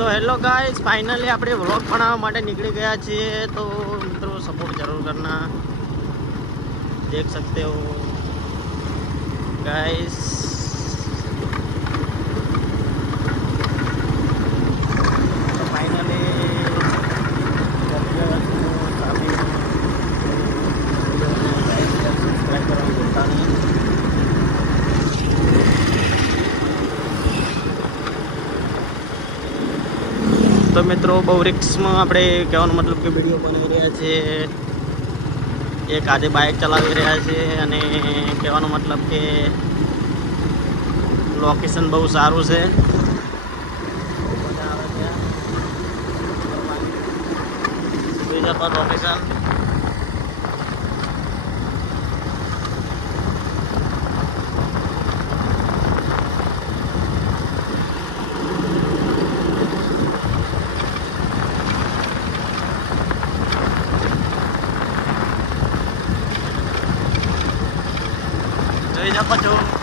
તો hello guys finally આપણે vlog બનાવવા માટે નીકળી ગયા છીએ. તો મિત્રો સપોર્ટ જરૂર કરના. દેખ સકતે હો. ગાઈસ તો મિત્રો બહુ રિક્સમાં આપણે કહેવાનો મતલબ કે વીડિયો બનાવી રહ્યા છે. એક આજે બાઇક ચલાવી રહ્યા છે અને કહેવાનો મતલબ કે લોકેશન બહુ સારું છે. લોકેશન જોઈ શકો છો ગાઈસ